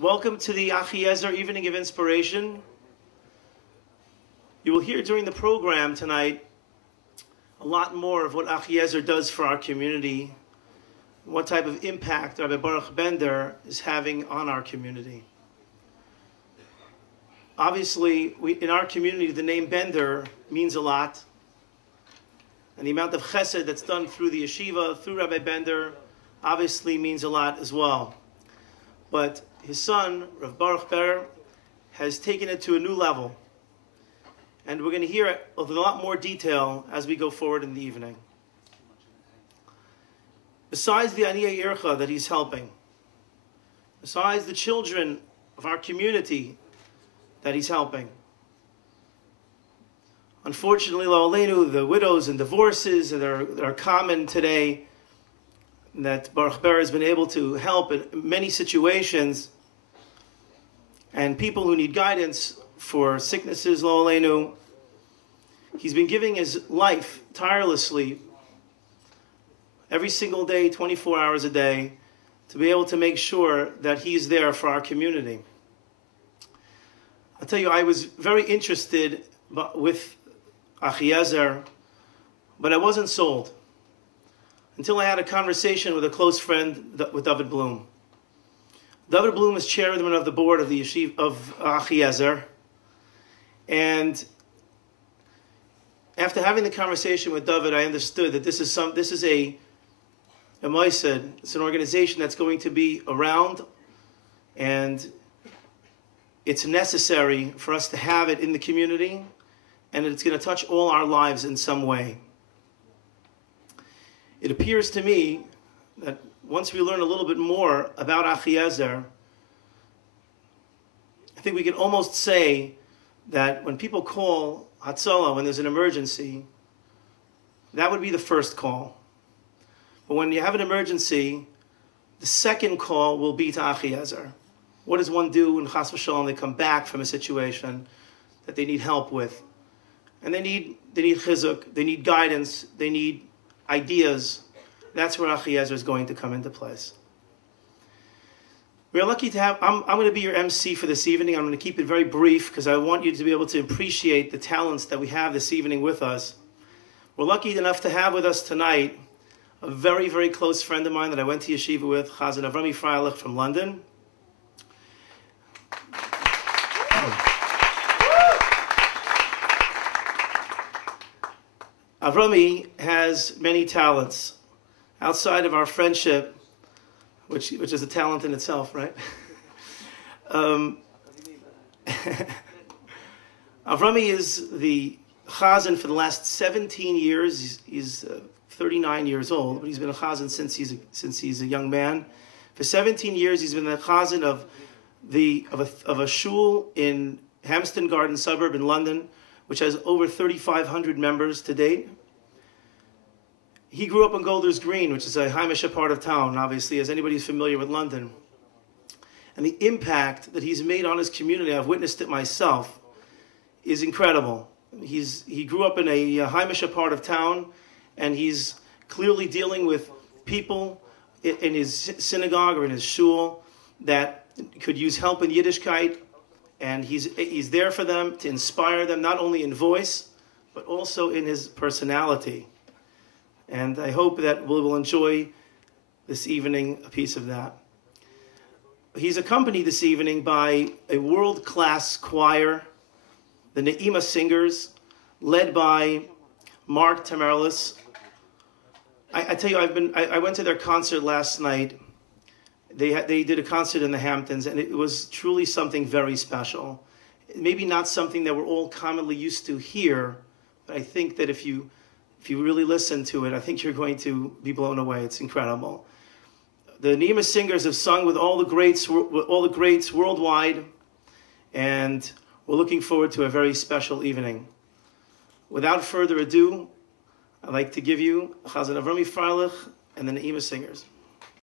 Welcome to the Achiezer Evening of Inspiration. You will hear during the program tonight a lot more of what Achiezer does for our community, what type of impact Rabbi Baruch Bender is having on our community. Obviously, in our community, the name Bender means a lot, and the amount of chesed that's done through the yeshiva, through Rabbi Bender, obviously means a lot as well. But his son, Rav Baruch Ber, has taken it to a new level. And we're going to hear it with a lot more detail as we go forward in the evening. Besides the Aniyah Ircha that he's helping, besides the children of our community that he's helping, unfortunately, lo aleinu, the widows and divorces that are common today, that Baruch Ber has been able to help in many situations, and people who need guidance for sicknesses, lo aleinu. He's been giving his life tirelessly every single day, 24 hours a day, to be able to make sure that he's there for our community. I'll tell you, I was very interested with Achiezer, but I wasn't sold until I had a conversation with a close friend, with David Bloom. David Bloom is chairman of the board of the Yeshiva of Achiezer, and after having the conversation with David, I understood that this is a moised, it's an organization that's going to be around, and it's necessary for us to have it in the community, and it's going to touch all our lives in some way. It appears to me that once we learn a little bit more about Achiezer, I think we can almost say that when people call Hatzalah, when there's an emergency, that would be the first call. But when you have an emergency, the second call will be to Achiezer. What does one do when Chas v'Shalom they come back from a situation that they need help with? And they need chizuk, they need guidance, they need ideas. That's where Achiezer is going to come into place. We're lucky to have, I'm going to be your MC for this evening. I'm going to keep it very brief because I want you to be able to appreciate the talents that we have this evening with us. We're lucky enough to have with us tonight a very, very close friend of mine that I went to yeshiva with, Chazan Avrami Freilich from London. Avrami has many talents outside of our friendship, which is a talent in itself, right? Avrami is the chazan for the last 17 years. He's 39 years old, but he's been a chazan since he's a young man. For 17 years, he's been the chazan of a shul in Hampstead Garden suburb in London, which has over 3,500 members to date. He grew up on Golders Green, which is a Hamish part of town, obviously, as anybody who's familiar with London. And the impact that he's made on his community, I've witnessed it myself, is incredible. He grew up in a Hamish part of town, and he's clearly dealing with people in his synagogue or in his shul that could use help in Yiddishkeit, and he's there for them to inspire them, not only in voice, but also in his personality. And I hope that we will enjoy this evening a piece of that. He's accompanied this evening by a world-class choir, the Ne'ima Singers, led by Mark Tamerlis. I tell you, I went to their concert last night. They did a concert in the Hamptons, and it was truly something very special. Maybe not something that we're all commonly used to here, but I think that if you really listen to it, I think you're going to be blown away. It's incredible. The Ne'ima Singers have sung with all the greats worldwide, and we're looking forward to a very special evening. Without further ado, I'd like to give you Chazan Avrami Freilich and the Ne'ima Singers.